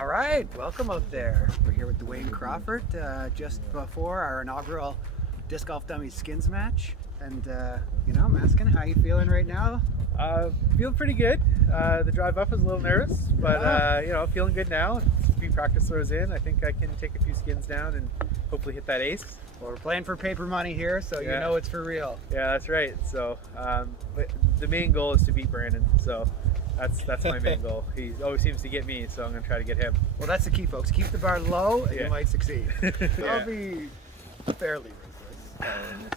All right, welcome out there. We're here with Dwayne Crawford just before our inaugural Disc Golf Dummies skins match. And, I'm asking how you feeling right now? Feel pretty good. The drive up is a little nervous, but feeling good now. A few practice throws in. I think I can take a few skins down and hopefully hit that ace. Well, we're playing for paper money here, so you know it's for real. Yeah, that's right. So, but the main goal is to beat Brandon. So that's my main goal. He always seems to get me, so I'm gonna try to get him. Well, that's the key, folks. Keep the bar low, and you might succeed. I'll be fairly ruthless.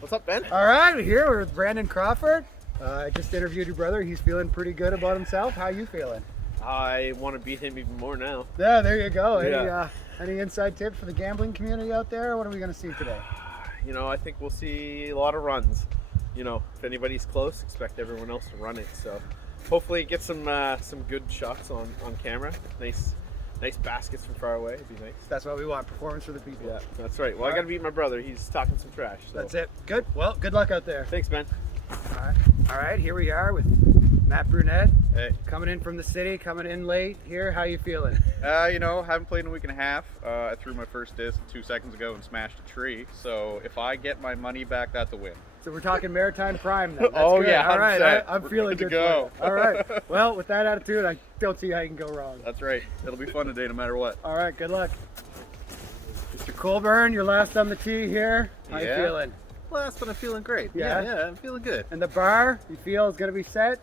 What's up, Ben? All right, we're here with Brandon Crawford. I just interviewed your brother. He's feeling pretty good about himself. How you feeling? I want to beat him even more now. Yeah, there you go. Yeah. Any inside tips for the gambling community out there? What are we going to see today? I think we'll see a lot of runs. If anybody's close, expect everyone else to run it. So hopefully get some good shots on camera. Nice baskets from far away. It'd be nice. That's what we want. Performance for the people. Yeah, that's right. Well, I got to beat my brother. He's talking some trash. So. That's it. Good. Well, good luck out there. Thanks, Ben. All right, here we are with Matt Brunette. Hey. Coming in from the city, coming in late here. How you feeling? Haven't played in a week and a half. I threw my first disc 2 seconds ago and smashed a tree. So if I get my money back, that's a win. So we're talking Maritime Prime then. That's Oh, good. yeah, All right, 100%. I'm We're feeling good good to go. for you. All right. Well, with that attitude, I don't see how you can go wrong. That's right. It'll be fun today no matter what. All right, good luck. Mr. Colburn, you're last on the tee here. How you feeling? Last, but I'm feeling great. Yeah? I'm feeling good. And the bar, you feel is going to be set?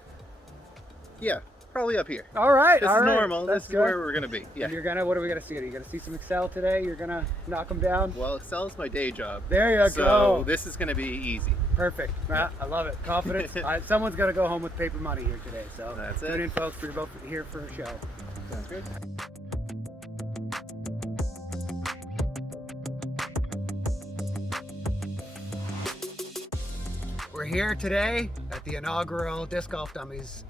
Yeah, probably up here. All right. This all is right. normal. That's This is good. where we're going to be. Yeah. And what are we going to see? Are you going to see some Excel today? You're going to knock them down? Well, Excel's my day job. There you So go. this is going to be easy. Perfect. Matt, I love it. Confidence. Someone's going to go home with paper money here today. So That's tune it. in, folks. We're both here for a show. Sounds good. We're here today at the inaugural Disc Golf Dummies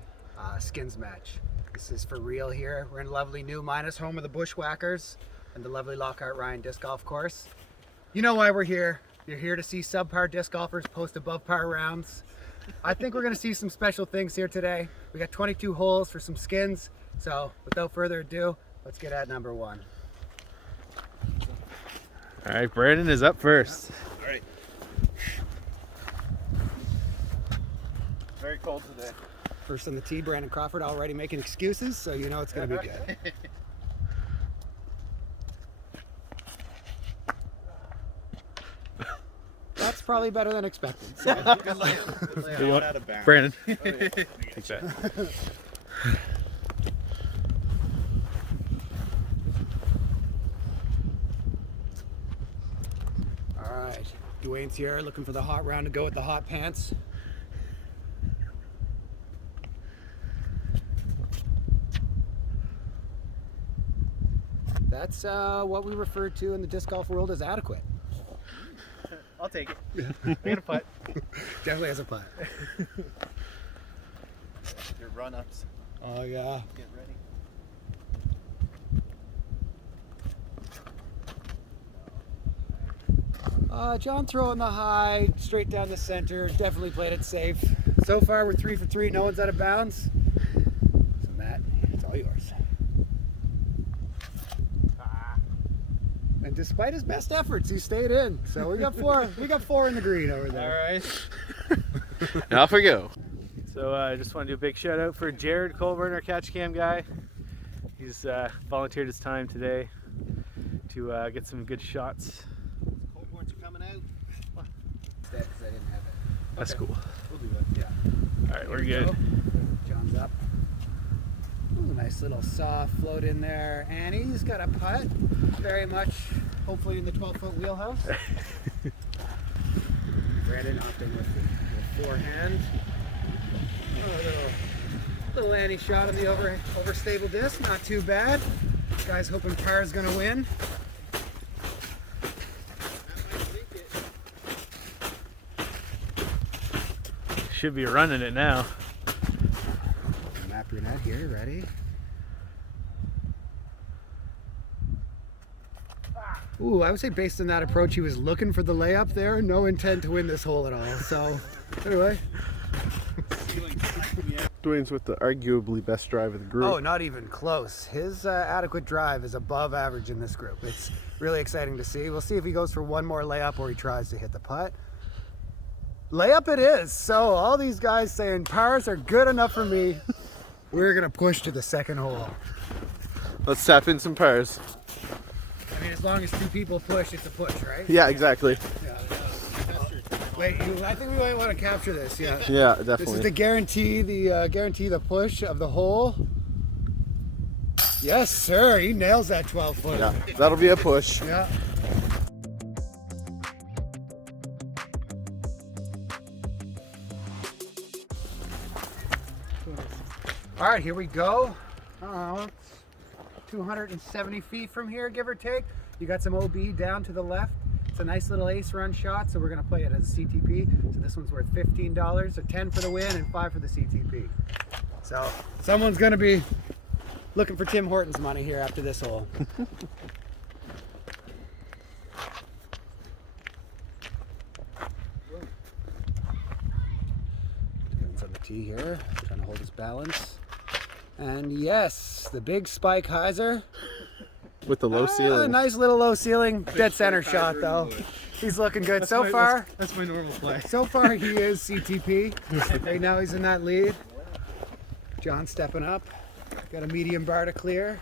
skins match. This is for real here. We're in lovely New Minas, home of the Bushwhackers and the lovely Lockhart Ryan Disc Golf Course. You know why we're here. You're here to see subpar disc golfers post above par rounds. I think we're going to see some special things here today. We got 22 holes for some skins. So without further ado, let's get at number one. All right, Brandon is up first. All right. Very cold today. First on the tee, Brandon Crawford already making excuses, so you know it's going to be good. That's probably better than expected. So. Good layout. You want- Out of bounds. Brandon. Oh, yeah. Take that. All right, Dwayne's here looking for the hot round to go with the hot pants. That's what we refer to in the disc golf world as adequate. I'll take it. Make it a putt. Definitely has a putt. Your run-ups. Oh yeah. Get ready. John throwing the high straight down the center. Definitely played it safe. So far we're 3 for 3. No one's out of bounds. So Matt, it's all yours. And despite his best efforts, he stayed in. So we got four. We got 4 in the green over All there. right. Off we go. So I just want to do a big shout out for Jared Colburn, our catch cam guy. He's volunteered his time today to get some good shots. Cold points are coming out. Instead, 'cause I didn't have it. That's cool. We'll do it. Yeah. All right, we're Here we good. go. John's up. Ooh, nice little soft float in there. Annie's got a putt. Very much, hopefully, in the 12-foot wheelhouse. Brandon opting with the forehand. Oh, little Annie shot on the overstable disc. Not too bad. This guy's hoping par's going to win. Should be running it now. Matt Brunette here, ready? Ooh, I would say based on that approach, he was looking for the layup there. No intent to win this hole at all. So, anyway. Dwayne's with the arguably best drive of the group. Oh, not even close. His adequate drive is above average in this group. It's really exciting to see. We'll see if he goes for one more layup or he tries to hit the putt. Layup it is. So all these guys saying pars are good enough for me. We're going to push to the second hole. Let's tap in some pars. I mean, as long as two people push, it's a push, right? Yeah, exactly. Yeah. Wait, I think we might want to capture this. Yeah. Yeah, This is definitely. the guarantee the push of the hole. Yes, sir. He nails that 12-foot. Yeah, that'll be a push. Yeah. All right, here we go. It's 270 feet from here, give or take. You got some OB down to the left. It's a nice little ace run shot, so we're gonna play it as a CTP. So this one's worth $15, so 10 for the win and 5 for the CTP. So someone's gonna be looking for Tim Hortons money here after this hole. Hands on the tee here, trying to hold his balance. And yes, the big Spike Heiser. With the low ceiling. Nice little low ceiling, dead center shot though. He's looking good so far. That's my normal play. So far he is CTP. Right now he's in that lead. John stepping up. Got a medium bar to clear.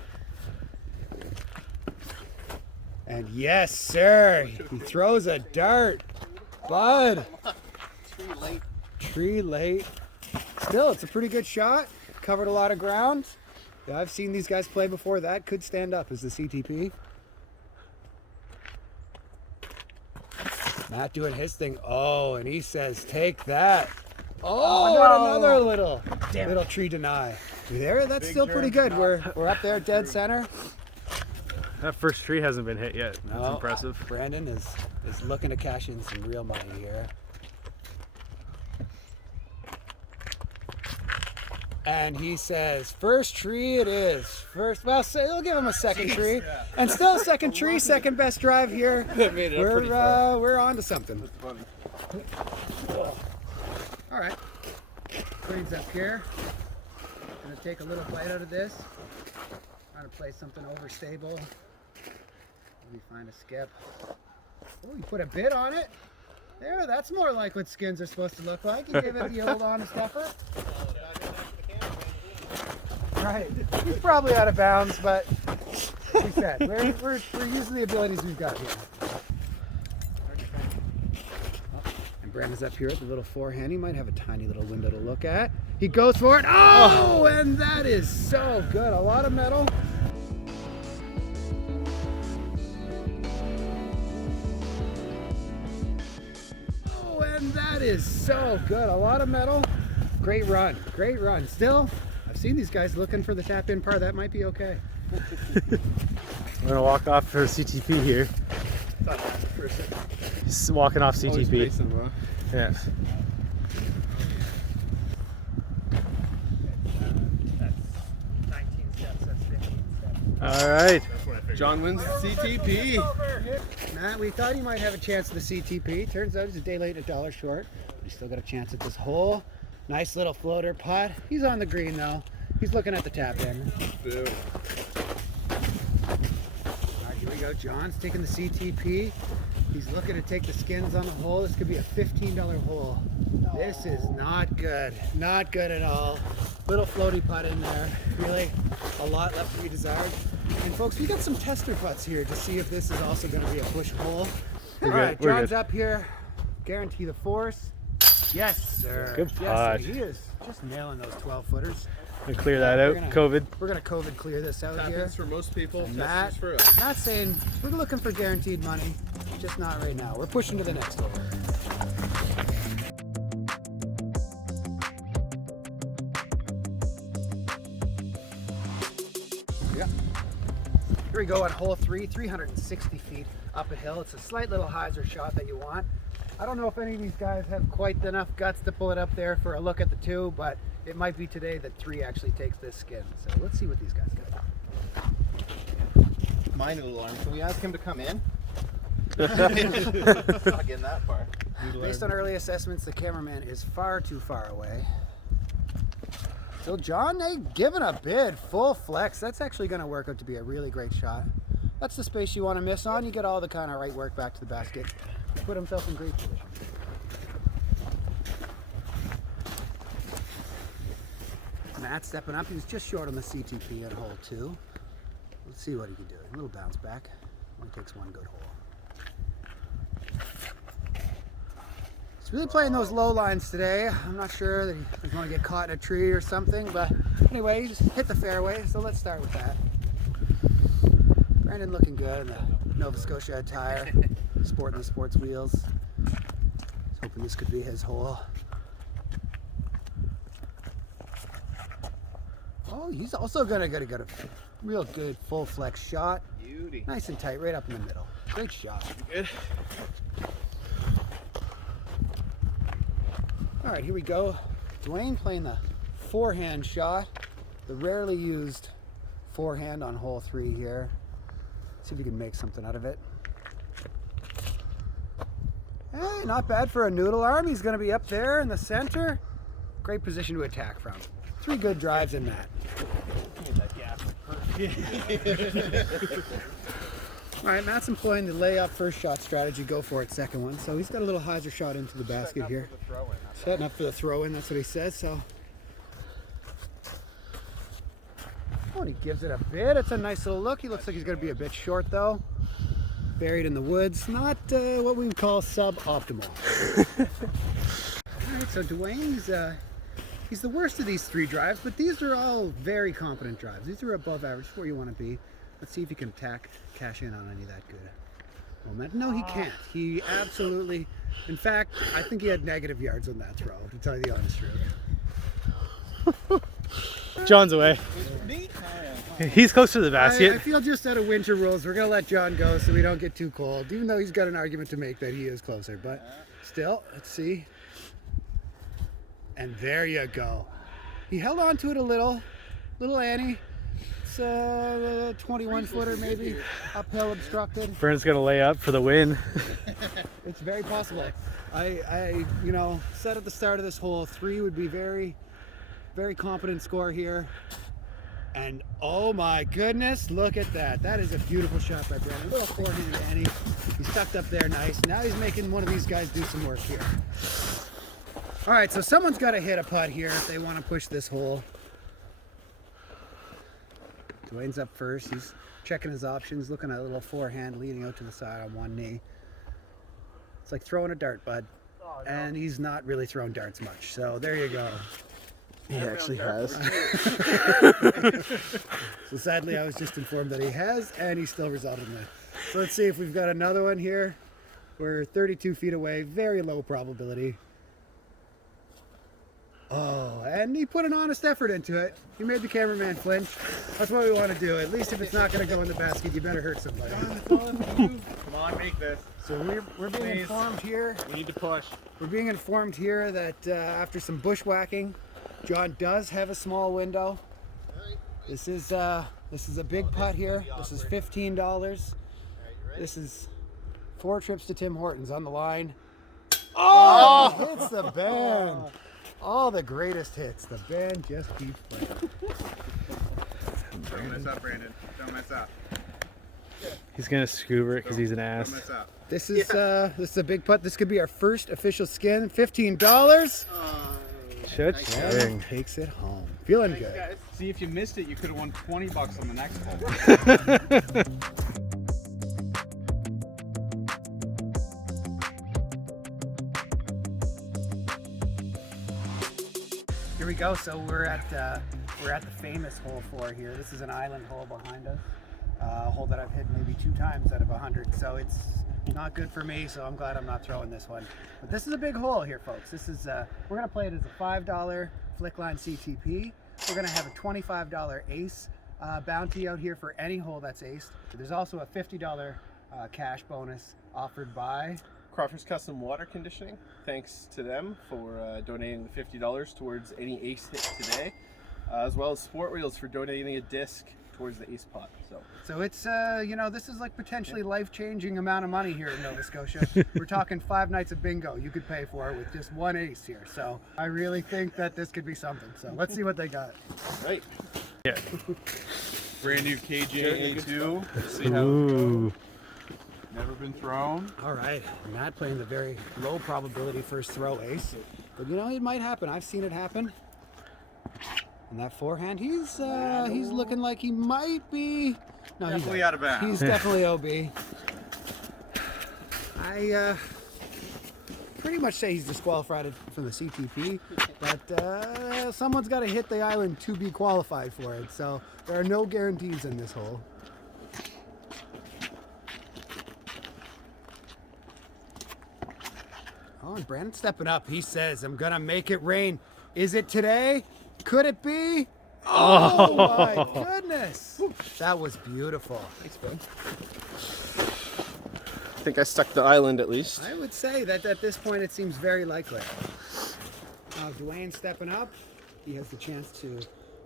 And yes, sir. He throws a dart. Bud. Tree late. Still, it's a pretty good shot. Covered a lot of ground. Yeah, I've seen these guys play before. That could stand up as the CTP. Matt doing his thing. Oh, and he says, take that. Oh, and another little tree deny. There, that's still pretty good. We're up there, dead center. That first tree hasn't been hit yet. That's No, impressive. Brandon is looking to cash in some real money here. And he says, first tree it is. First, well, so he'll give him a second tree. And still a second tree, second best drive here. We're on to something. All right. Green's up here. Gonna take a little bite out of this. Trying to play something overstable. Maybe find a skip. Oh, you put a bit on it. There, that's more like what skins are supposed to look like. You give it the old honest effort. Right. He's probably out of bounds, but like we said, we're using the abilities we've got here. And Brandon's up here with the little forehand. He might have a tiny little window to look at. He goes for it. Oh, and that is so good. A lot of metal. Oh, and that is so good. A lot of metal. Great run. Great run. Still, I've seen these guys looking for the tap in par. That might be okay. We're gonna walk off for CTP here. He's walking off CTP. Yeah. All right. John wins CTP. Matt, we thought he might have a chance at the CTP. Turns out he's a day late, $1 short. But he's still got a chance at this hole. Nice little floater putt. He's on the green though. He's looking at the tap in. All right, here we go. John's taking the CTP. He's looking to take the skins on the hole. This could be a $15 hole. This is not good. Not good at all. Little floaty putt in there. Really a lot left to be desired. And folks, we got some tester putts here to see if this is also going to be a push hole. All right, We're John's good. up here. Guarantee the force. Yes, sir. Good Yes, putt. sir. He is just nailing those 12-footers. Gonna clear that out. COVID. We're going to COVID clear this out here. Tap-ins for most people, And testers for us. Not saying we're looking for guaranteed money, just not right now. We're pushing to the next hole. Yeah. Here we go on hole 3, 360 feet up a hill. It's a slight little hyzer shot that you want. I don't know if any of these guys have quite enough guts to pull it up there for a look at the 2, but it might be today that 3 actually takes this skin. So let's see what these guys got. Mine alarm. Can we ask him to come in? Not getting that far. Based on early assessments, the cameraman is far too far away. So John, they giving a bid, full flex. That's actually going to work out to be a really great shot. That's the space you want to miss on. You get all the kind of right work back to the basket. Put himself in great position. Matt stepping up. He was just short on the CTP at hole 2. Let's see what he can do. A little bounce back. Only takes one good hole. He's really playing those low lines today. I'm not sure that he's going to get caught in a tree or something, but anyway, he just hit the fairway, so let's start with that. Brandon looking good in the Nova Scotia attire, sporting the sports wheels. He's hoping this could be his hole. Oh, he's also gonna get a real good full flex shot. Beauty. Nice and tight, right up in the middle. Great shot. Good. All right, here we go. Dwayne playing the forehand shot, the rarely used forehand on hole 3 here. See if we can make something out of it. Hey, not bad for a noodle arm. He's going to be up there in the center. Great position to attack from. 3 good drives in that. All right, Matt's employing the layup first shot strategy, go for it second one. So he's got a little hyzer shot into the basket here. Setting up for the throw in, that's what he says. So, oh, and he gives it a bit. It's a nice little look. He looks like he's going to be a bit short though. Buried in the woods. Not what we would call suboptimal. All right, so Dwayne, he's the worst of these 3 drives, but these are all very competent drives. These are above average, where you want to be. Let's see if he can cash in on any of that good momentum. No, he can't. He absolutely, in fact, I think he had negative yards on that throw, to tell you the honest truth. John's away. He's close to the I basket. feel just out of winter rules, we're going to let John go so we don't get too cold, even though he's got an argument to make that he is closer. But still, let's see. And there you go. He held on to it a little Annie. It's a 21-footer maybe, uphill obstructed. Vern's gonna lay up for the win. It's very possible. I said at the start of this hole, 3 would be very, very competent score here. And oh my goodness, look at that. That is a beautiful shot by Brandon. A little forehand to Annie. He's tucked up there nice. Now he's making one of these guys do some work here. All right, so someone's got to hit a putt here if they want to push this hole. Dwayne's up first. He's checking his options, looking at a little forehand leading out to the side on one knee. It's like throwing a dart, bud. Oh, no. And he's not really throwing darts much. So there you go. He actually has. So sadly, I was just informed that he has, and he still resulted in that. So let's see if we've got another one here. We're 32 feet away, very low probability. Oh, and he put an honest effort into it. He made the cameraman flinch. That's what we want to do. At least if it's not going to go in the basket, you better hurt somebody. Come on, make this. So we're being informed here. We need to push. We're being informed here that after some bushwhacking, John does have a small window. This is a big putt here. This is $15. This is 4 trips to Tim Hortons on the line. Oh! It hits the band. All the greatest hits. The band just keeps playing. Don't mess up, Brandon. Don't mess up. He's gonna scuba it because he's an ass. Don't mess up. This is a big putt. This could be our first official skin. $15. Cha-ching. Takes it home. Feeling good. See, if you missed it, you could have won $20 on the next hole. Here we go. So we're at the famous hole 4 here. This is an island hole behind us. A hole that I've hit maybe 2 times out of 100. So it's not good for me. So I'm glad I'm not throwing this one. But this is a big hole here, folks. This is we're gonna play it as a $5 flickline CTP. We're gonna have a $25 ace bounty out here for any hole that's aced. There's also a $50 cash bonus offered by Crawford's Custom Water Conditioning. Thanks to them for donating the $50 towards any ace hit today, as well as Sport Wheels for donating a disc towards the ace pot. So it's, this is like potentially life-changing amount of money here in Nova Scotia. We're talking 5 nights of bingo you could pay for with just 1 ace here. So I really think that this could be something. So let's see what they got. Right. Yeah. Brand new KJ-A2. See how it goes. Never been thrown. All right, Matt playing the very low probability first throw ace. But it might happen. I've seen it happen. And that forehand, he's looking like he might be... No, Definitely out of bounds. He's definitely OB. I pretty much say he's disqualified from the CTP, but someone's got to hit the island to be qualified for it. So there are no guarantees in this hole. Oh, and Brandon's stepping up. He says, I'm going to make it rain. Is it today? Could it be? Oh, my goodness. That was beautiful. Thanks, Ben. I think I stuck the island at least. I would say that at this point it seems very likely. Dwayne stepping up. He has the chance to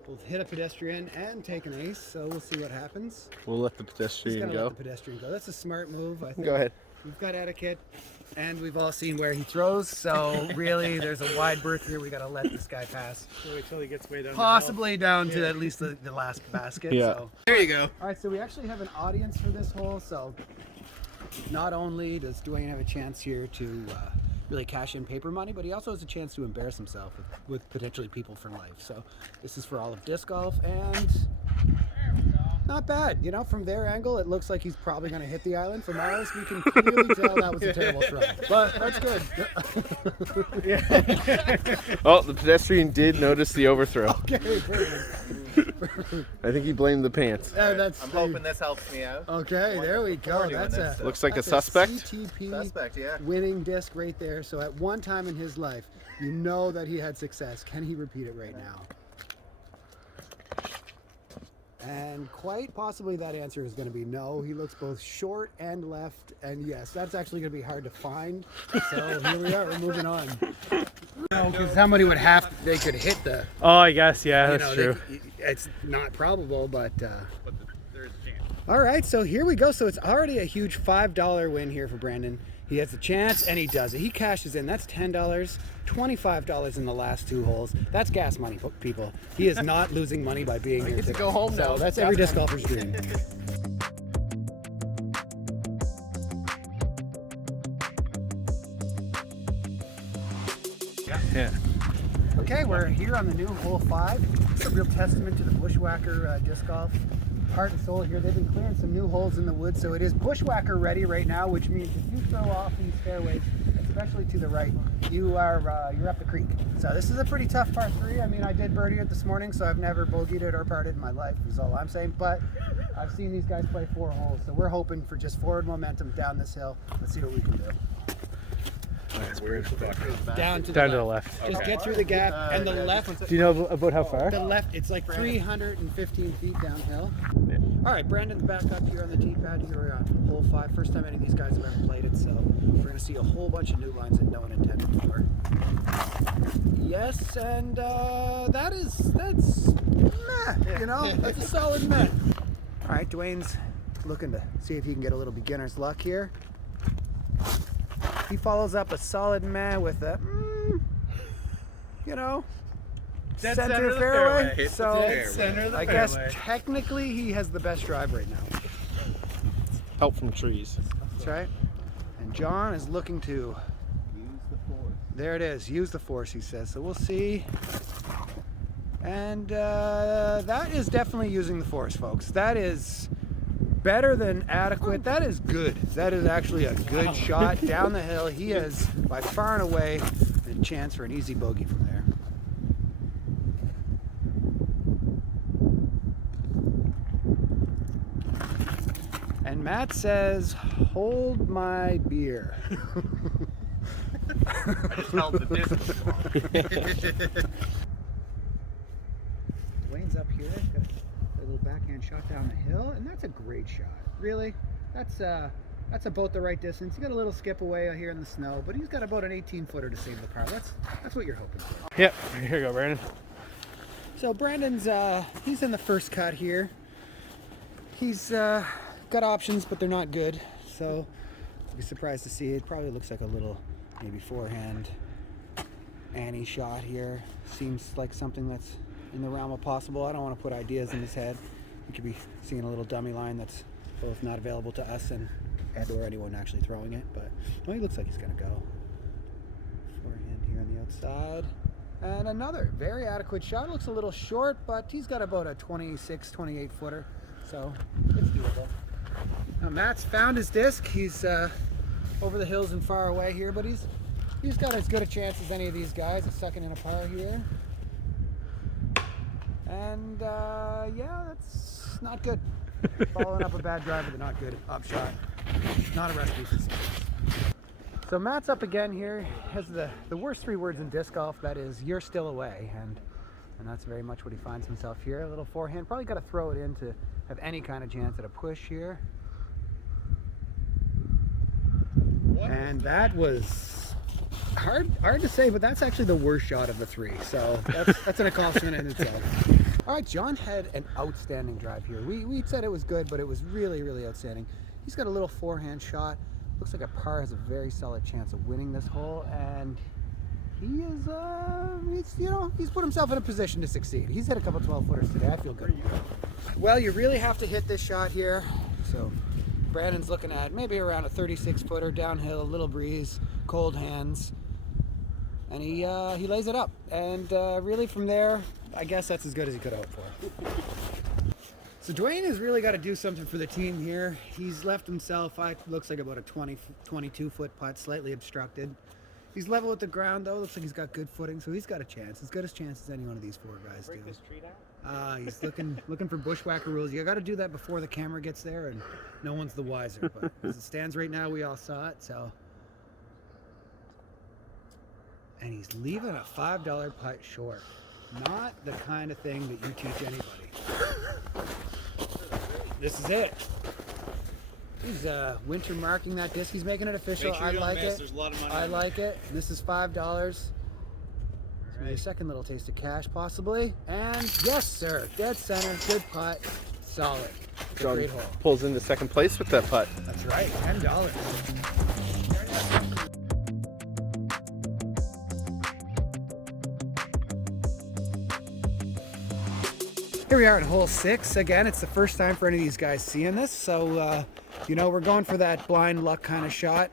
both hit a pedestrian and take an ace, so we'll see what happens. We'll let the He's pedestrian gonna go. let the pedestrian go. That's a smart move, I think. Go ahead. We've got etiquette, and we've all seen where he throws, so really there's a wide berth here. We gotta let this guy pass. Wait till he gets way down. Possibly down to at least the last basket. Yeah. So. There you go. All right, so we actually have an audience for this hole, so not only does Dwayne have a chance here to really cash in paper money, but he also has a chance to embarrass himself with potentially people for life. So this is for all of disc golf, and not bad. From their angle, it looks like he's probably going to hit the island. From ours, we can clearly tell that was a terrible throw, but that's good. Oh, the pedestrian did notice the overthrow. Okay, perfect. I think he blamed the pants. That's I'm hoping this helps me out. Okay, there we go. doing That's this, a so. Looks like a that's suspect. CTP Suspect, yeah. winning disc right there. So at one time in his life, you know that he had success. Can he repeat it right now? And quite possibly that answer is going to be no. He looks both short and left, and yes, that's actually going to be hard to find. So here we are. We're moving on. Because somebody would they could hit the. Oh, I guess, yeah, that's true. It's not probable, but. There's a chance. All right, so here we go. So it's already a huge $5 win here for Brandon. He has the chance, and he does it. He cashes in. That's $10, $25 in the last 2 holes. That's gas money, people. He is not losing money by being here. get to go home now. So that's every disc golfer's dream. Yeah. Okay, we're here on the new hole 5. It's a real testament to the bushwhacker disc golf heart and soul here. They've been clearing some new holes in the woods, so it is bushwhacker ready right now, which means if you throw off these fairways, especially to the right, you're up the creek. So this is a pretty tough par 3. I mean, I did birdie it this morning, so I've never bogeyed it or parted in my life, is all I'm saying. But I've seen these guys play 4 holes, so we're hoping for just forward momentum down this hill. Let's see what we can do. Down to the left. Just get through the gap, and the left. Do you know about how far? The left, it's like 315 feet downhill. All right, Brandon's back up here on the tee pad. Here we're on hole 5. First time any of these guys have ever played it, so we're going to see a whole bunch of new lines that no one intended for. Yes, and that's meh, that's a solid meh. All right, Dwayne's looking to see if he can get a little beginner's luck here. He follows up a solid meh with a, Dead center of the fairway. Hit the So fairway. Center of the I guess fairway. technically he has the best drive right now. Help from trees. That's right. And John is looking to Use the force. There it is. Use the force, he says. So we'll see. And that is definitely using the force, folks. That is better than adequate. That is good. That is actually a good shot down the hill. He has, by far and away, a chance for an easy bogey from there. And Matt says, hold my beer. I just held the distance. Dwayne's up here. He's got a little backhand shot down the hill, and that's a great shot. Really, that's about the right distance. He got a little skip away here in the snow, but he's got about an 18-footer to save the par. That's what you're hoping for. Yep, here you go, Brandon. So Brandon's he's in the first cut here. he's got options, but they're not good. So I'd be surprised to see it. Probably looks like a little maybe forehand Annie shot here. Seems like something that's in the realm of possible. I don't want to put ideas in his head. He could be seeing a little dummy line that's both not available to us and or anyone actually throwing it. But well, he looks like he's going to go. Forehand here on the outside. And another very adequate shot. Looks a little short, but he's got about a 26, 28 footer. So it's doable. Now Matt's found his disc. He's over the hills and far away here, but he's got as good a chance as any of these guys at sucking in a par here. And yeah, that's not good. Following up a bad drive with a not good upshot. Not a recipe for success. So Matt's up again here. Has the worst 3 words in disc golf. That is, you're still away, and that's very much what he finds himself here. A little forehand. Probably got to throw it in to have any kind of chance at a push here. And that was hard to say, but that's actually the worst shot of the 3. So that's an accomplishment in itself. All right, John had an outstanding drive here. We said it was good, but it was really, really outstanding. He's got a little forehand shot. Looks like a par has a very solid chance of winning this hole, and he is, he's put himself in a position to succeed. He's hit a couple 12-footers today. I feel good. Well, you really have to hit this shot here. So Brandon's looking at maybe around a 36-footer downhill, a little breeze, cold hands, and he lays it up. And really from there, I guess that's as good as he could hope for. So Dwayne has really got to do something for the team here. He's left himself, looks like about a 22-foot putt, slightly obstructed. He's level with the ground though. Looks like he's got good footing, so he's got a chance, as good a chance as any one of these 4 guys do. Break this tree down? He's looking for bushwhacker rules. You got to do that before the camera gets there, and no one's the wiser. But as it stands right now, we all saw it. So, and he's leaving a $5 putt short. Not the kind of thing that you teach anybody. This is it. He's winter marking that disc. He's making it official. I like it. There's a lot of money. I like it. And this is $5. Right. A second little taste of cash, possibly. And yes, sir. Dead center. Good putt. Solid. John Great hole. pulls into second place with that putt. That's right. $10. Here we are at hole 6. Again, it's the first time for any of these guys seeing this, so we're going for that blind luck kind of shot.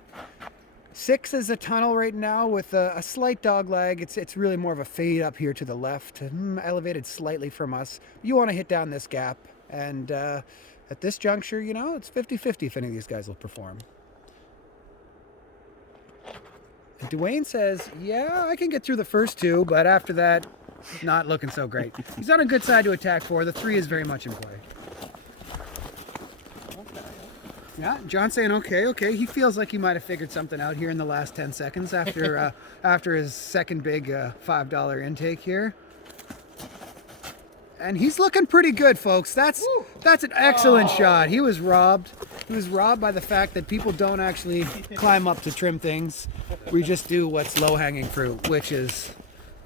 6 is a tunnel right now with a slight dog leg. It's really more of a fade up here to the left, elevated slightly from us. You want to hit down this gap, and at this juncture, it's 50-50 if any of these guys will perform. And Dwayne says, yeah, I can get through the first 2, but after that, not looking so great. He's on a good side to attack for. The 3 is very much in play. Yeah, John's saying okay. He feels like he might have figured something out here in the last 10 seconds after after his second big $5 intake here. And he's looking pretty good, folks. That's an excellent shot. He was robbed. He was robbed by the fact that people don't actually climb up to trim things. We just do what's low-hanging fruit, which is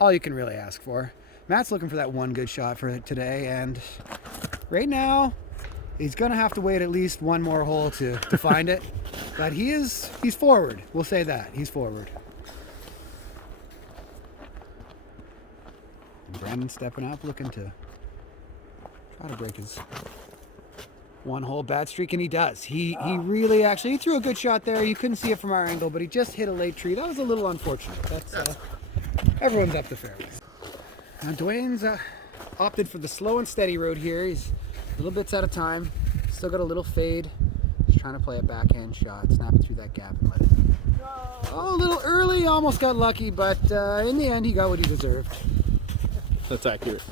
all you can really ask for. Matt's looking for that one good shot for today, and right now he's gonna have to wait at least one more hole to find it. But he's forward. We'll say that. He's forward. And Brandon's stepping up, looking to try to break his one hole bad streak, and he does. He really he threw a good shot there. You couldn't see it from our angle, but he just hit a late tree. That was a little unfortunate. That's everyone's up the fairways. Now Dwayne's opted for the slow and steady road here. He's little bits at a time. Still got a little fade. Just trying to play a backhand shot, snap it through that gap and let it. Oh, a little early, almost got lucky, but in the end he got what he deserved. That's accurate.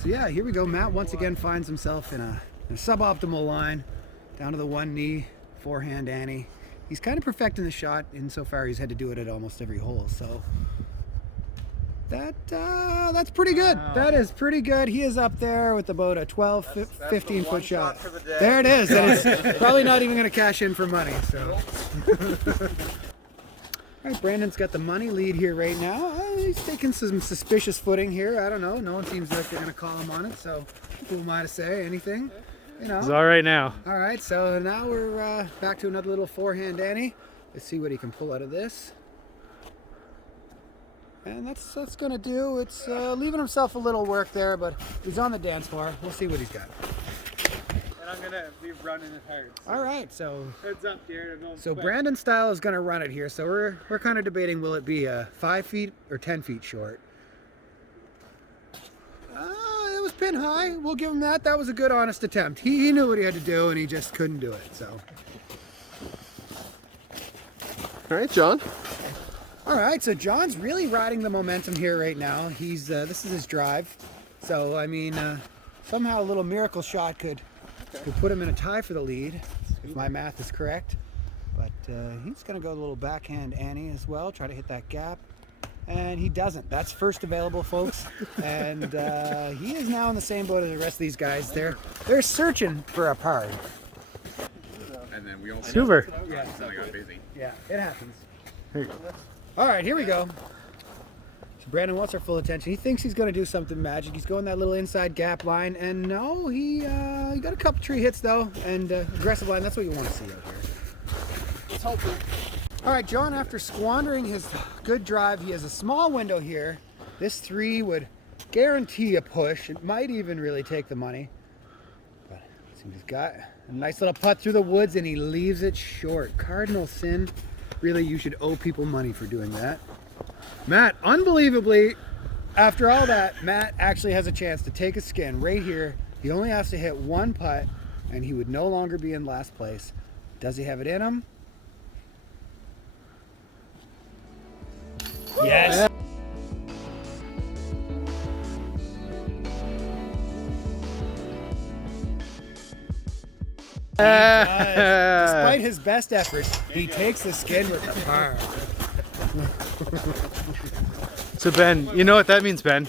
So yeah, here we go. Matt once again finds himself in a suboptimal line, down to the one knee, forehand Annie. He's kind of perfecting the shot insofar he's had to do it at almost every hole. So that's pretty good. Wow. That is pretty good. He is up there with about a 12, 15 foot shot. There it is. And it's probably not even going to cash in for money. So. All right, Brandon's got the money lead here right now. He's taking some suspicious footing here. I don't know. No one seems like they're going to call him on it. So who am I to say anything? You know. It's all right now. All right, so now we're back to another little forehand Annie. Let's see what he can pull out of this. And that's going to do. It's leaving himself a little work there, but he's on the dance floor. We'll see what he's got. And I'm going to be running it hard. All right, so Heads up, Jared. so Brandon Style is going to run it here. So we're kind of debating, will it be 5 feet or 10 feet short? It was pin high. We'll give him that. That was a good, honest attempt. He knew what he had to do, and he just couldn't do it. So. All right, John. All right, so John's really riding the momentum here right now. He's this is his drive. So I mean, somehow a little miracle shot could put him in a tie for the lead, if my math is correct. But he's going to go a little backhand Annie as well, try to hit that gap. And he doesn't. That's first available, folks. And he is now in the same boat as the rest of these guys. They're searching for a par. And then we all Super. Yeah, got busy. yeah, it happens. Here you go. All right, here we go. So Brandon wants our full attention. He thinks he's going to do something magic. He's going that little inside gap line, and no, he got a couple tree hits though, and aggressive line. That's what you want to see out here. Let's hope. All right, John, after squandering his good drive, he has a small window here. This 3 would guarantee a push. It might even really take the money. But let's see what he's got. A nice little putt through the woods, and he leaves it short. Cardinal sin. Really, you should owe people money for doing that. Matt, unbelievably, after all that, Matt actually has a chance to take a skin right here. He only has to hit 1 putt, and he would no longer be in last place. Does he have it in him? Yes. Despite his best efforts, he takes the skin with the par. So Ben, you know what that means, Ben?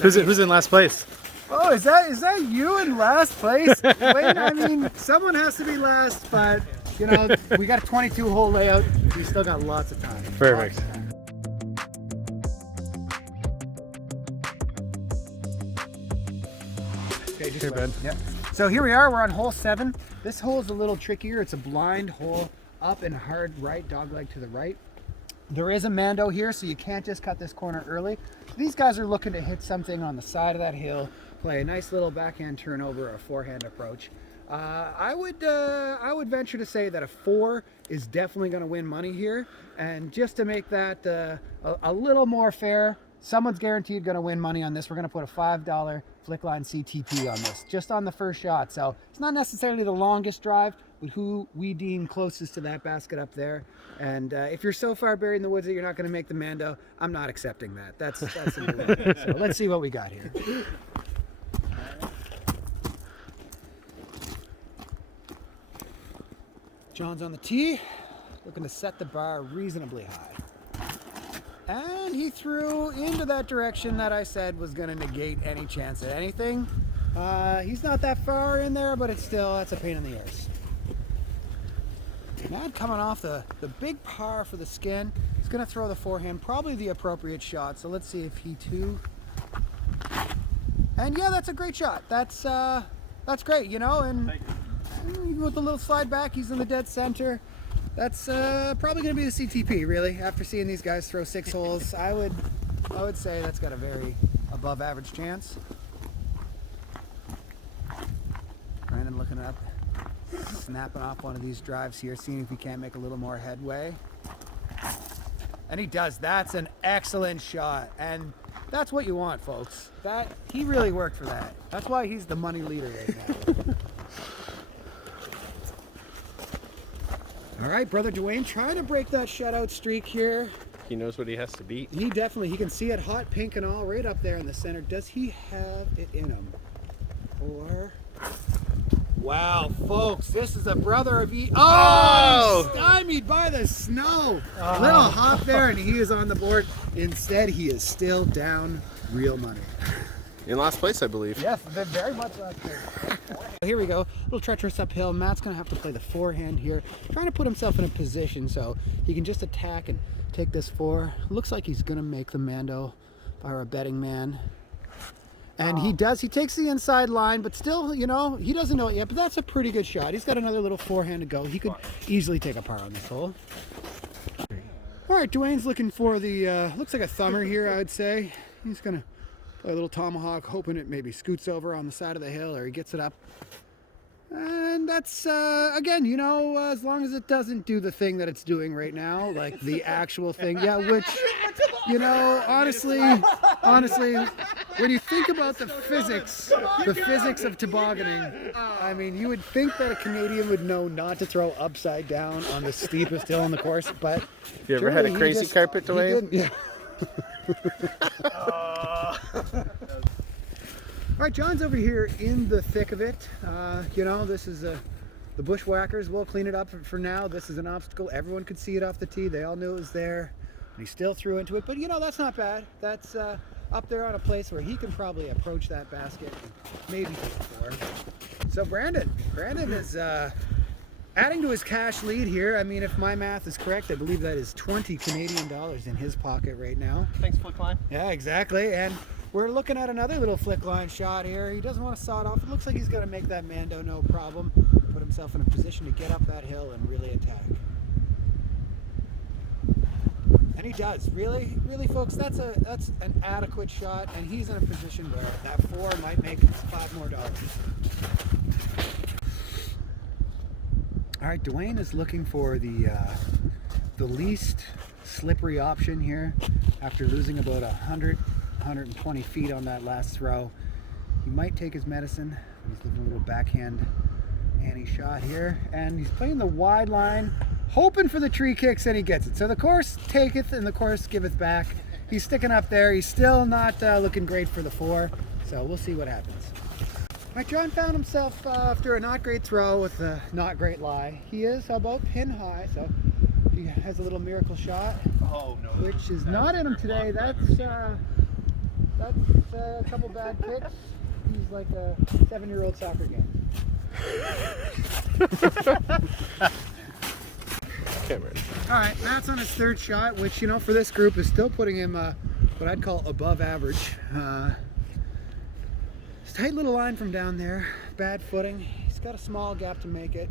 Who's in last place? Oh, is that you in last place? Wait, I mean, someone has to be last, but you know, we got a 22-hole layout. We still got lots of time. Perfect. Lots of time. Okay, just Here, Ben. Yep. So here we are. We're on hole 7. This hole is a little trickier. It's a blind hole, up and hard right, dogleg to the right. There is a Mando here, so you can't just cut this corner early. These guys are looking to hit something on the side of that hill, play a nice little backhand turnover or a forehand approach. I would venture to say that a 4 is definitely going to win money here. And just to make that a little more fair, someone's guaranteed going to win money on this. We're going to put a $5 Flickline CTP on this, just on the first shot. So it's not necessarily the longest drive, but who we deem closest to that basket up there. And if you're so far buried in the woods that you're not going to make the Mando, I'm not accepting that. That's so let's see what we got here. John's on the tee, looking to set the bar reasonably high. And he threw into that direction that I said was going to negate any chance at anything. He's not that far in there, but it's still, that's a pain in the arse. Matt coming off the big par for the skin. He's going to throw the forehand, probably the appropriate shot. So let's see if he too. And yeah, that's a great shot. That's great, you know. And with the little slide back, he's in the dead center. That's probably going to be the CTP, really. After seeing these guys throw 6 holes, I would say that's got a very above average chance. Brandon looking up, snapping off one of these drives here, seeing if he can't make a little more headway. And he does. That's an excellent shot. And that's what you want, folks. He really worked for that. That's why he's the money leader right now. All right, brother Dwayne, trying to break that shutout streak here. He knows what he has to beat. He can see it hot pink and all right up there in the center. Does he have it in him? Or, wow, folks, this is a brother of Oh! Stymied by the snow. Little hop there, and he is on the board. Instead, he is still down real money. In last place, I believe. Yes, they're very much last place. Here we go. A little treacherous uphill. Matt's going to have to play the forehand here. Trying to put himself in a position so he can just attack and take this 4. Looks like he's going to make the Mando if I were a betting man. And he does. He takes the inside line, but still, you know, he doesn't know it yet. But that's a pretty good shot. He's got another little forehand to go. He could easily take a par on this hole. All right, Dwayne's looking for the, looks like a thumber here, I would say. He's going to play a little tomahawk, hoping it maybe scoots over on the side of the hill or he gets it up. And that's, again, you know, as long as it doesn't do the thing that it's doing right now, like the actual thing. Yeah, which, you know, honestly, when you think about the physics of tobogganing, I mean, you would think that a Canadian would know not to throw upside down on the steepest hill in the course, but... You ever had a crazy carpet, Dwayne? Yeah. All right, John's over here in the thick of it. You know, this is the bushwhackers. We'll clean it up for now. This is an obstacle. Everyone could see it off the tee. They all knew it was there. And he still threw into it. But, you know, that's not bad. That's up there on a place where he can probably approach that basket and maybe take a 4. So Brandon is adding to his cash lead here. I mean, if my math is correct, I believe that is 20 Canadian dollars in his pocket right now. Thanks, Flick Line. Yeah, exactly. And we're looking at another little flick line shot here. He doesn't want to saw it off. It looks like he's going to make that Mando no problem. Put himself in a position to get up that hill and really attack. And he does. Really, folks, that's an adequate shot. And he's in a position where that 4 might make $5 more. All right, Dwayne is looking for the least slippery option here after losing about 120 feet on that last throw. He might take his medicine. He's looking a little backhand Annie shot here, and he's playing the wide line, hoping for the tree kicks, and he gets it. So the course taketh and the course giveth back. He's sticking up there. He's still not looking great for the 4, so we'll see what happens. All right, John found himself after a not great throw with a not great lie. He is about pin high, so he has a little miracle shot, which is not in him today. That's a couple bad kicks. He's like a 7-year-old soccer game. All right, Matt's on his 3rd shot, which, you know, for this group is still putting him what I'd call above average. Tight little line from down there, bad footing. He's got a small gap to make it.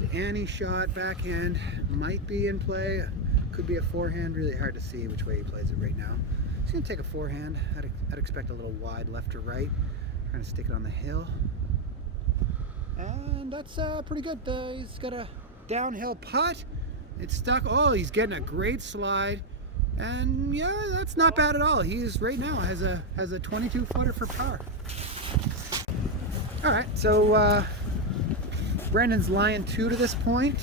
The Annie shot, backhand, might be in play. Could be a forehand, really hard to see which way he plays it right now. He's gonna take a forehand. I'd expect a little wide left or right. Trying to stick it on the hill. And that's pretty good. He's got a downhill putt. It's stuck. Oh, he's getting a great slide. And yeah, that's not bad at all. He's right now has a 22-footer for par. All right, so Brandon's lying 2 to this point.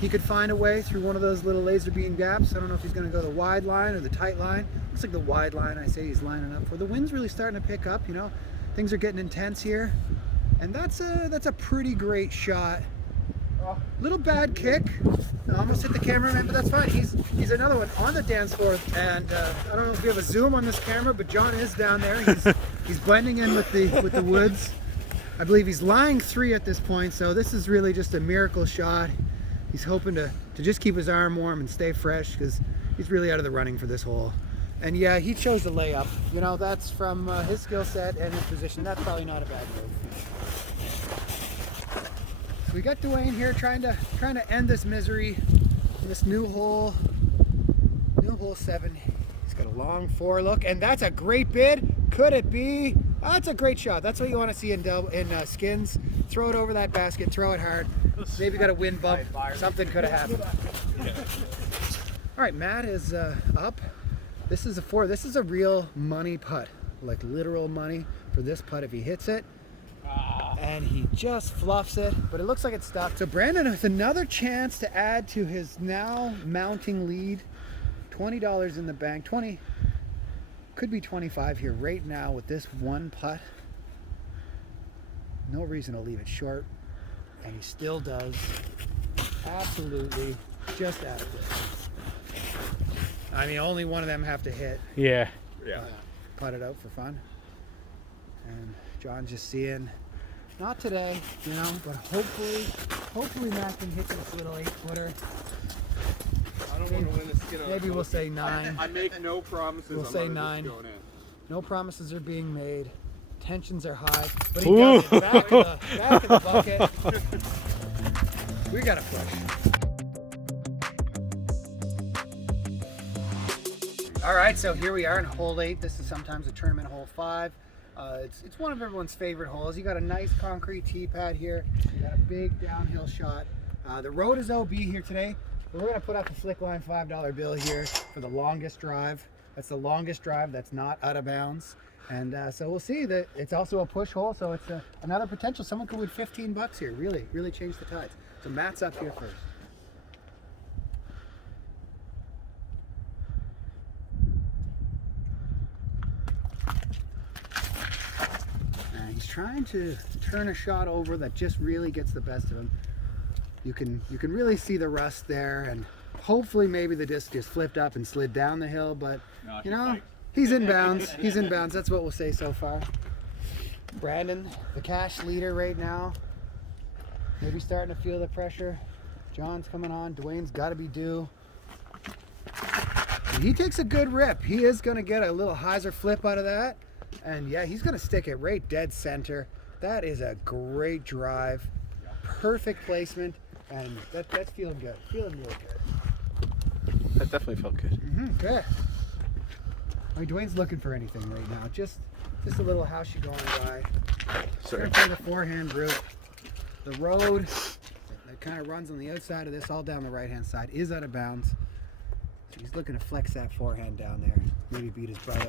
He could find a way through one of those little laser beam gaps. I don't know if he's going to go the wide line or the tight line. Looks like the wide line, I say he's lining up for. The wind's really starting to pick up, you know. Things are getting intense here. And that's a pretty great shot. Little bad kick. I almost hit the cameraman, but that's fine. He's another one on the dance floor. And I don't know if we have a zoom on this camera, but John is down there. He's blending in with the woods. I believe he's lying 3 at this point, so this is really just a miracle shot. He's hoping to just keep his arm warm and stay fresh because he's really out of the running for this hole. And yeah, he chose the layup. You know, that's from his skill set and his position. That's probably not a bad move. So we got Dwayne here trying to end this misery in this new hole 7. He's got a long 4 look, and that's a great bid. Could it be? Oh, that's a great shot. That's what you want to see in skins. Throw it over that basket. Throw it hard. Maybe got a wind bump. Something could have happened. All right, Matt is up. This is a 4. This is a real money putt, like literal money for this putt if he hits it. And he just fluffs it, but it looks like it's stuck. So Brandon with another chance to add to his now mounting lead. $20 in the bank. 20. Could be 25 here right now with this one putt. No reason to leave it short. And he still does. Absolutely just adequate. I mean, only one of them have to hit. Yeah. Yeah. Putt it out for fun. And John's just seeing, not today, you know, but hopefully Matt can hit this little 8-footer. I don't want to win a skin on Maybe we'll say 9. I make no promises. We'll on say whether this 9. is going in. No promises are being made. Tensions are high. But he does it back in the bucket. We got to push. All right, so here we are in hole 8. This is sometimes a tournament hole 5. It's one of everyone's favorite holes. You got a nice concrete tee pad here. You got a big downhill shot. The road is OB here today. We're going to put out the Slickline $5 bill here for the longest drive. That's the longest drive that's not out of bounds. And so we'll see that it's also a push hole, so it's another potential. Someone could win $15 here. Really change the tides. So Matt's up here first. He's trying to turn a shot over that just really gets the best of him. You can really see the rust there, and hopefully maybe the disc just flipped up and slid down the hill, but you know, he's in bounds. He's in bounds. That's what we'll say so far. Brandon, the cash leader right now, maybe starting to feel the pressure. John's coming on. Dwayne's got to be due. And he takes a good rip. He is going to get a little hyzer flip out of that. And yeah, he's going to stick it right dead center. That is a great drive. Perfect placement. And that's feeling good. Feeling really good. That definitely felt good. Good. I mean, Dwayne's looking for anything right now. Just a little house you going by. Sorry. Play the forehand route. The road that kind of runs on the outside of this, all down the right-hand side, is out of bounds. So he's looking to flex that forehand down there. Maybe beat his brother.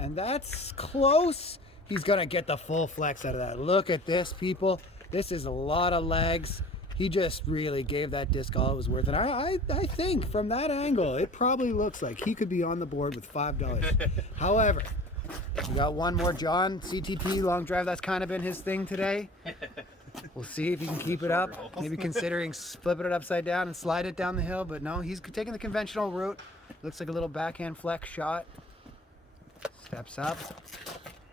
And that's close. He's going to get the full flex out of that. Look at this, people. This is a lot of legs. He just really gave that disc all it was worth. And I think from that angle, it probably looks like he could be on the board with $5. However, we got one more. John, CTP, long drive. That's kind of been his thing today. We'll see if he can keep it up. Maybe considering flipping it upside down and slide it down the hill. But no, he's taking the conventional route. Looks like a little backhand flex shot. Steps up.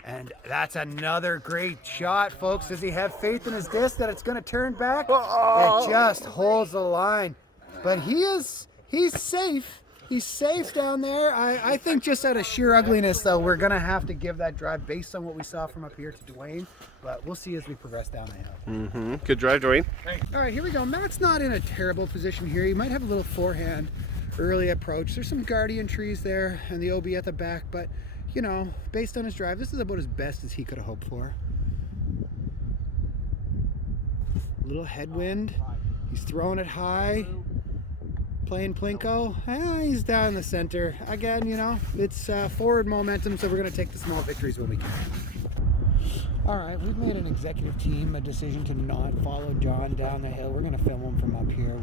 And that's another great shot, folks. Does he have faith in his disc that it's going to turn back? It just holds the line. But he's safe. He's safe down there. I think just out of sheer ugliness, though, we're going to have to give that drive based on what we saw from up here to Dwayne. But we'll see as we progress down the hill. Good drive, Dwayne. All right, here we go. Matt's not in a terrible position here. He might have a little forehand early approach. There's some guardian trees there and the OB at the back, but you know, based on his drive, this is about as best as he could have hoped for. A little headwind. He's throwing it high. Playing Plinko. He's down in the center. Again, you know, it's forward momentum, so we're going to take the small victories when we can. All right, we've made an executive team a decision to not follow John down the hill. We're going to film him from up here.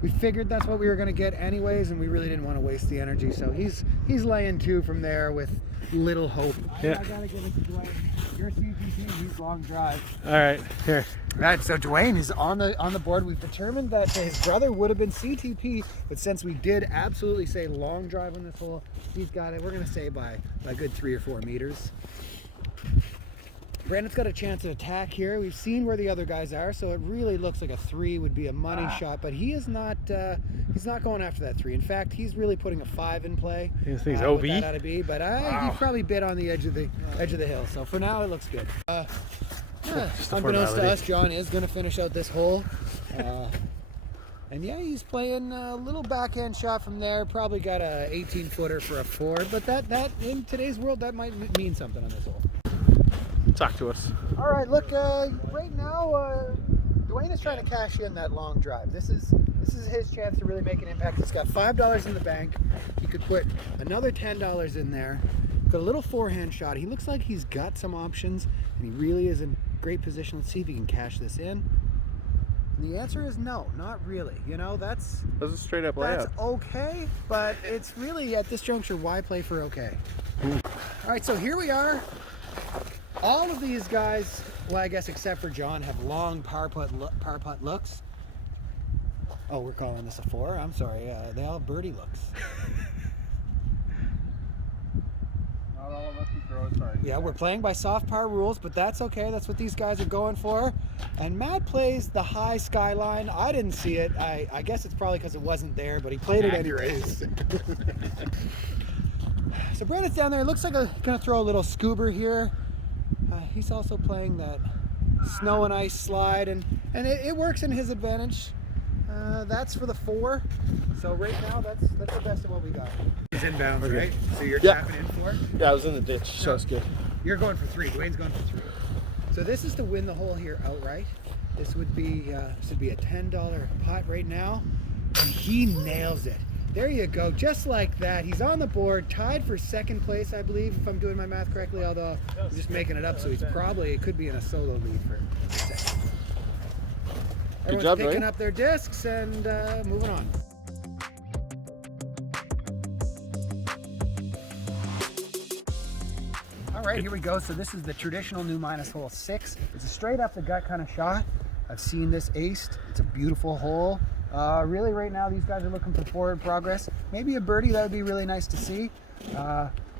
We figured that's what we were going to get anyways, and we really didn't want to waste the energy. So he's laying 2 from there with little hope. Yeah. I got to give it to Dwayne. Your CTP, he's long drive. All right, here. Right, so Dwayne is on the board. We've determined that his brother would have been CTP, but since we did absolutely say long drive on this hole, he's got it. We're going to say by a good 3 or 4 meters. Brandon's got a chance at attack here. We've seen where the other guys are, so it really looks like a 3 would be a money shot, but he is not he's not going after that 3. In fact, he's really putting a 5 in play. You think it's OB? With that out of B, but he probably bit on the edge of the hill. So for now, it looks good. Unbeknownst to us, John is going to finish out this hole. And yeah, he's playing a little backhand shot from there. Probably got a 18-footer for a 4, but that in today's world, that might mean something on this hole. Talk to us. All right, look, right now, Dwayne is trying to cash in that long drive. This is his chance to really make an impact. He's got $5 in the bank. He could put another $10 in there. Got a little forehand shot. He looks like he's got some options, and he really is in great position. Let's see if he can cash this in. And the answer is no, not really. You know, that's a straight up layup. That's okay, but it's really at this juncture, why play for okay? All right, so here we are. All of these guys, well, I guess except for John, have long par putt looks. Oh, we're calling this a 4. I'm sorry. They all have birdie looks. Not all of us can throw as hard. Yeah, we're playing by soft par rules, but that's okay. That's what these guys are going for. And Matt plays the high skyline. I didn't see it. I guess it's probably because it wasn't there, but he played it anyways. So Brandon's down there. It looks like I'm going to throw a little scuba here. He's also playing that snow and ice slide, and it works in his advantage. That's for the 4. So right now, that's the best of what we got. He's inbound, Okay. right? So you're Yeah. tapping in 4? Yeah, I was in the ditch, so it's good. You're going for 3. Dwayne's going for 3. So this is to win the hole here outright. This would be a $10 pot right now, and he nails it. There you go, just like that. He's on the board, tied for 2nd place, I believe, if I'm doing my math correctly. Although I'm just making it up, so he's probably could be in a solo lead for 2nd. Everyone's job, picking Dwayne. up their discs and moving on. All right, here we go. So this is the traditional new minus hole 6. It's a straight up the gut kind of shot. I've seen this aced. It's a beautiful hole. Really right now these guys are looking for forward progress. Maybe a birdie, that would be really nice to see.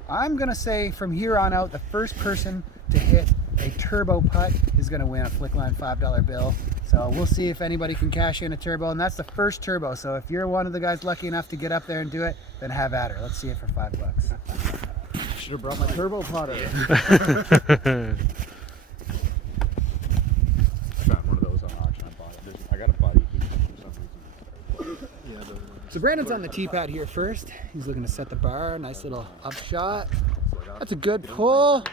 I'm gonna say from here on out, the first person to hit a turbo putt is gonna win a Flickline $5 bill. So we'll see if anybody can cash in a turbo, and that's the first turbo. So if you're one of the guys lucky enough to get up there and do it, then have at her. Let's see it for $5. Should have brought my turbo potter. I found one of those on auction. I bought it. I got a buddy who for some reason. So Brandon's on the tee pad here first. He's looking to set the bar. Nice little up shot. That's a good pull.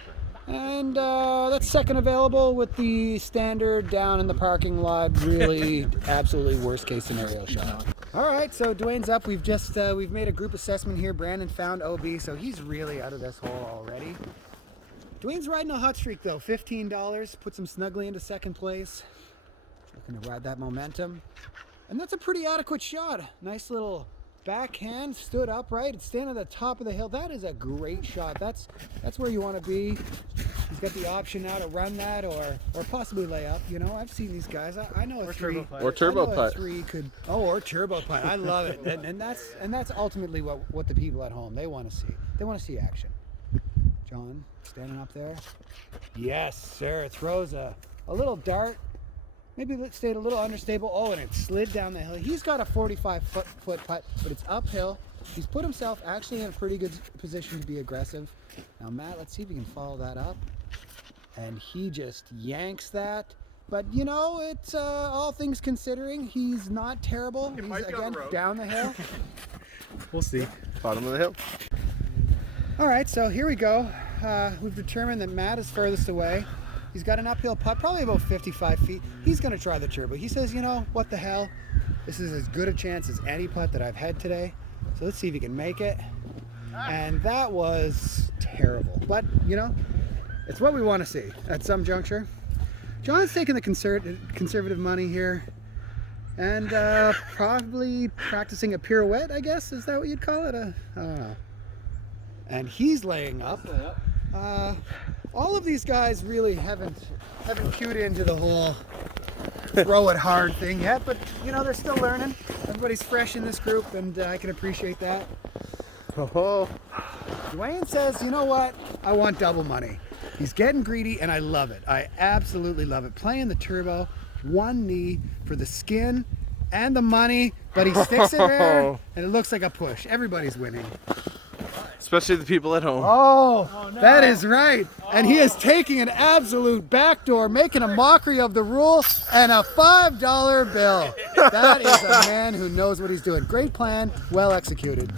And that's second available with the standard down in the parking lot. Really, absolutely worst case scenario shot. All right, so Dwayne's up. We've made a group assessment here. Brandon found OB, so he's really out of this hole already. Dwayne's riding a hot streak though. $15 puts him snugly into 2nd place. Looking to ride that momentum. And that's a pretty adequate shot. Nice little backhand, stood upright. It's standing at the top of the hill. That is a great shot. That's where you want to be. He's got the option now to run that or possibly lay up. You know, I've seen these guys. I know a 3. Or turbo I know a putt. 3 could. Oh, or turbo putt. I love it. And that's ultimately what the people at home they want to see. They want to see action. John standing up there. Yes, sir. Throws a little dart. Maybe it stayed a little understable. Oh, and it slid down the hill. He's got a 45-foot putt, but it's uphill. He's put himself actually in a pretty good position to be aggressive. Now, Matt, let's see if he can follow that up. And he just yanks that. But, you know, it's all things considering, he's not terrible. He's, might be on again, the road. down the hill. We'll see. Bottom of the hill. All right, so here we go. We've determined that Matt is furthest away. He's got an uphill putt, probably about 55 feet. He's going to try the turbo. He says, you know, what the hell? This is as good a chance as any putt that I've had today. So let's see if he can make it. And that was terrible. But, you know, it's what we want to see at some juncture. John's taking the conservative money here. And probably practicing a pirouette, I guess. Is that what you'd call it? I don't know. And he's laying up. All of these guys really haven't cued into the whole throw it hard thing yet, but you know, they're still learning. Everybody's fresh in this group, and I can appreciate that. Oh, Dwayne says, you know what? I want double money. He's getting greedy, and I love it. I absolutely love it. Playing the turbo, one knee for the skin and the money, but he sticks it there, and it looks like a push. Everybody's winning. especially the people at home. Oh, that is right. And he is taking an absolute backdoor, making a mockery of the rule, and a $5 bill. That is a man who knows what he's doing. Great plan, well executed.